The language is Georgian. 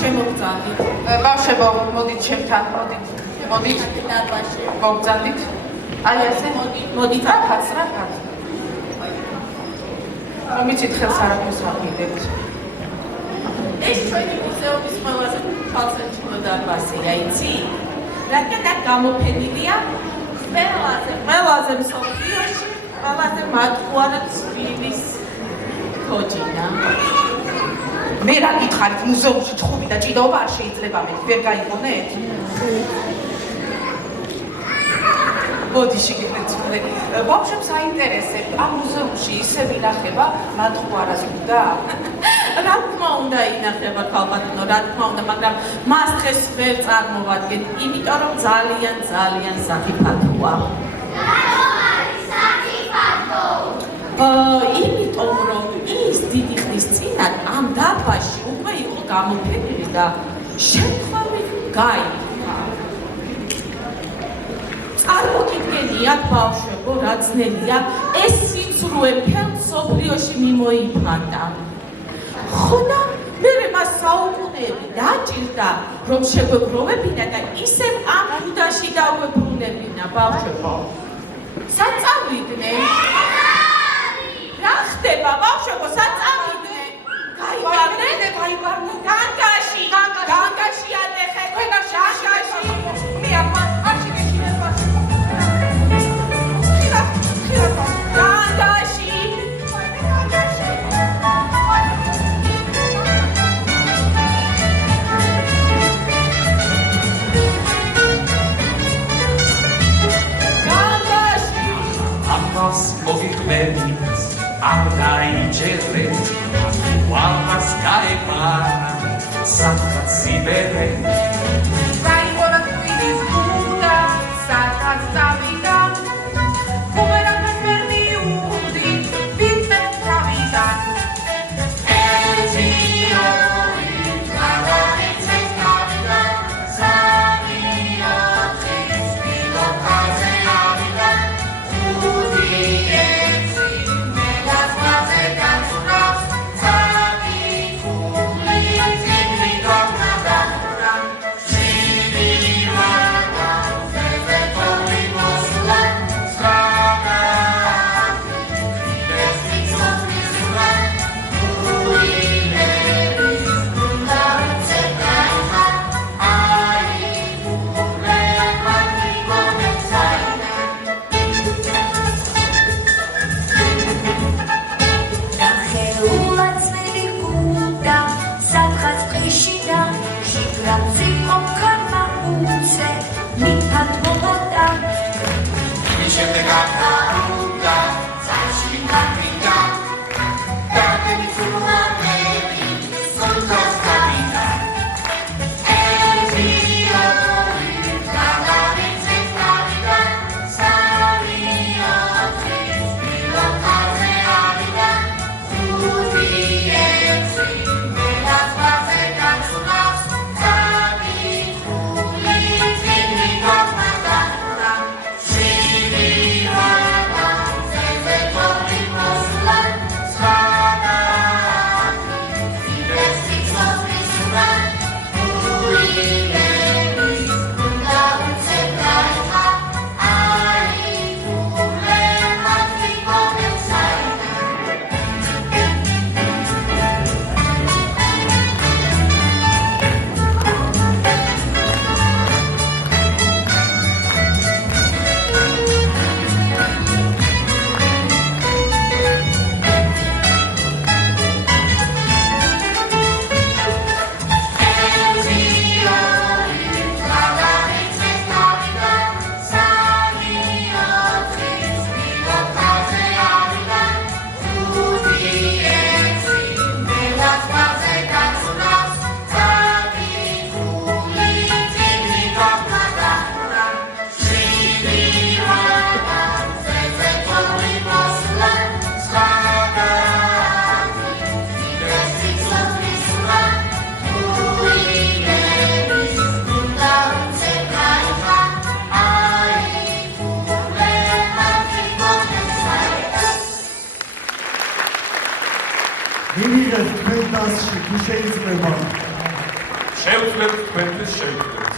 ჩემოგზავნით. ბავშვებო, მოდით ჩემთან, მოდით. დარბაზში. მოგზავნით. აი ასე, მოდით რაფაც. რომ იცით ხელს არაფერს ვაკიდებთ. ეს ჩვენი მუზეუმის ყველაზე თვალსაჩინო დარბაზია, იცი? რადგან აქ გამოფენილია ყველაზე მსოფლიოში ყველაზე მათუარა ცვილის ქოჯინა. მე რა გითხარით, მუზეუმში ჩხუბი და ჭიდაობა არ შეიძლება მე ვერ გაიგონეთ? მოდი შეგიძლიათ ცუდე. ბავშვებს აინტერესებთ, ამ მუზეუმში ისევ ინახება მათუარას ბუდა? რა თქმა უნდა ინახება ქალბატონო, რა თქმა უნდა, მაგრამ მას დღეს ვერ წარმოვადგენ, იმიტომ რომ ძალიან საფიფათოა. იმიტომ რომ ის დიდი ხნის წინათ ამ დარბაზში უკვე იყო გამოფენილი და შემთხვევით გაიგო. წარმოგიდგენიათ ბავშვებო, რა ძნელია ეს სიცრუე მთელ მსოფლიოში მიმოიფანტა. ხოდა მე მას საუკუნეები დაჭირდა, რომ შეგვეპროვებინა და ისევ ამ ბუდაში დავებრუნებინა ბავშვებო. სად წავიდნენ? რა ხდება ბავშვებო, სად წავიდნენ? გაიბარდნენ? განგაში ატეხეთ, განგაში. მე არ შეგეშინებ ბავშვებო. მოგიყვებით, არ დაიჯერეთ, ვალას გაეყარა, სადღაც სიბერე. საიმბოლა თვითის ბუდა, სადღაც წავიდა, ბუმერანგს ვერ მიუღდი, ვიწე თავიდან. ერთი ორი, გადავიცეთ თავიდან, სამი ოთხი, სპილოთაზე ავიდა, ხუთი ექვსი, მელასმაზე გაწურავს, საკითხული წიგნი გვაქვს. მივიღეთ თქვენ დასში თუ შეიძლება შევძლებთ თქვენთვის შევძლებთ